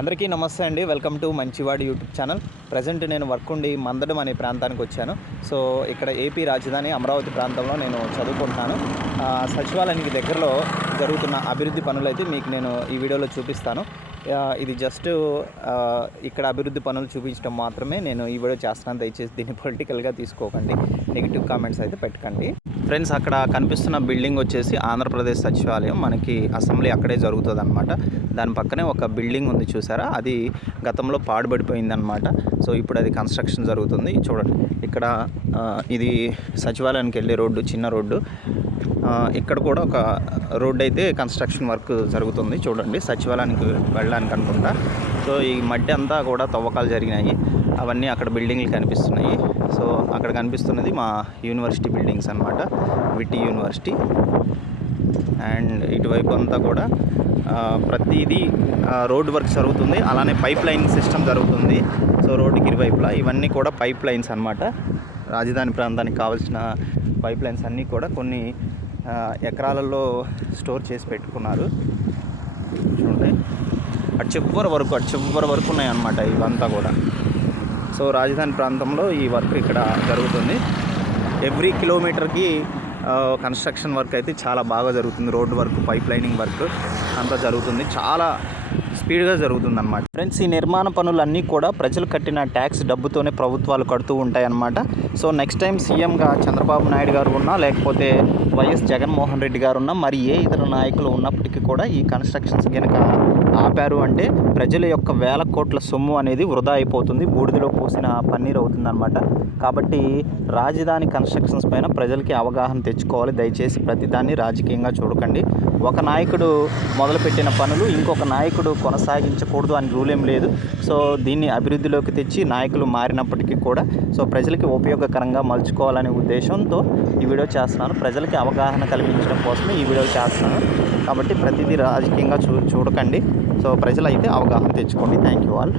అందరికీ నమస్తే అండి. వెల్కమ్ టు మంచివాడి యూట్యూబ్ ఛానల్. ప్రజెంట్ నేను వర్క్ ఉండి మందడం అనే ప్రాంతానికి వచ్చాను. సో ఇక్కడ ఏపీ రాజధాని అమరావతి ప్రాంతంలో నేను చదువుకుంటున్నాను. సచివాలయానికి దగ్గరలో జరుగుతున్న అభివృద్ధి పనులైతే మీకు నేను ఈ వీడియోలో చూపిస్తాను. ఇది జస్ట్ ఇక్కడ అభివృద్ధి పనులు చూపించడం మాత్రమే నేను ఈ వీడియో చేస్తున్నాను. దయచేసి దీన్ని పొలిటికల్గా తీసుకోకండి, నెగిటివ్ కామెంట్స్ అయితే పెట్టకండి. ఫ్రెండ్స్, అక్కడ కనిపిస్తున్న బిల్డింగ్ వచ్చేసి ఆంధ్రప్రదేశ్ సచివాలయం. మనకి అసెంబ్లీ అక్కడే జరుగుతుంది అనమాట. దాని పక్కనే ఒక బిల్డింగ్ ఉంది, చూసారా? అది గతంలో పాడుబడిపోయింది అనమాట. సో ఇప్పుడు అది కన్స్ట్రక్షన్ జరుగుతుంది. చూడండి, ఇక్కడ ఇది సచివాలయానికి వెళ్ళే రోడ్డు, చిన్న రోడ్డు. ఇక్కడ కూడా ఒక రోడ్డు అయితే కన్స్ట్రక్షన్ వర్క్ జరుగుతుంది. చూడండి, సచివాలయానికి వెళ్ళడానికి అనుకుంటా. సో ఈ మట్టి అంతా కూడా తవ్వకాలు జరిగినాయి. అవన్నీ అక్కడ బిల్డింగ్లు కనిపిస్తున్నాయి. సో అక్కడ కనిపిస్తున్నది మా యూనివర్సిటీ బిల్డింగ్స్ అనమాట, విటి యూనివర్సిటీ. అండ్ ఇటువైపు అంతా కూడా ప్రతిదీ రోడ్ వర్క్ జరుగుతుంది. అలానే పైప్ లైన్ సిస్టమ్ జరుగుతుంది. సో రోడ్డుకి ఇరువైపులా ఇవన్నీ కూడా పైప్ లైన్స్ అనమాట. రాజధాని ప్రాంతానికి కావాల్సిన పైప్ లైన్స్ అన్నీ కూడా కొన్ని ఎకరాలలో స్టోర్ చేసి పెట్టుకున్నారు. చూడండి, అటు చివరి వరకు ఉన్నాయి అన్నమాట ఇవంతా కూడా. సో రాజధాని ప్రాంతంలో ఈ వర్క్ ఇక్కడ జరుగుతుంది. ఎవ్రీ కిలోమీటర్కి కన్స్ట్రక్షన్ వర్క్ అయితే చాలా బాగా జరుగుతుంది. Road work, pipe lining work అంతా జరుగుతుంది. చాలా స్పీడ్గా జరుగుతుంది అన్నమాట. ఫ్రెండ్స్, ఈ నిర్మాణ పనులన్నీ కూడా ప్రజలు కట్టిన ట్యాక్స్ డబ్బుతోనే ప్రభుత్వాలు కడుతూ ఉంటాయన్నమాట. సో నెక్స్ట్ టైం సీఎంగా చంద్రబాబు నాయుడు గారు ఉన్నా, లేకపోతే వైఎస్ జగన్మోహన్ రెడ్డి గారు ఉన్నా, మరి ఏ ఇతర నాయకులు ఉన్నప్పటికీ కూడా ఈ కన్స్ట్రక్షన్స్ కనుక ఆపారు అంటే ప్రజల యొక్క వేల కోట్ల సొమ్ము అనేది వృధా అయిపోతుంది, బూడిదలో పోసిన పన్నీరు అవుతుందన్నమాట. కాబట్టి రాజధాని కన్స్ట్రక్షన్స్ పైన ప్రజలకి అవగాహన తెచ్చుకోవాలి. దయచేసి ప్రతిదాన్ని రాజకీయంగా చూడకండి. ఒక నాయకుడు మొదలుపెట్టిన పనులు ఇంకొక నాయకుడు కొనసాగించకూడదు అని రూల్ ఏం లేదు. సో దీన్ని అభివృద్ధిలోకి తెచ్చి నాయకులు మారినప్పటికీ కూడా సో ప్రజలకి ఉపయోగకరంగా మలుచుకోవాలనే ఉద్దేశంతో ఈ వీడియో చేస్తున్నాను. ప్రజలకి అవగాహన కల్పించడం కోసమే ఈ వీడియో చేస్తున్నాను. కాబట్టి ప్రతిదీ రాజకీయంగా చూడకండి. సో ప్రజలైతే అవగాహన తెచ్చుకోండి. Thank you all.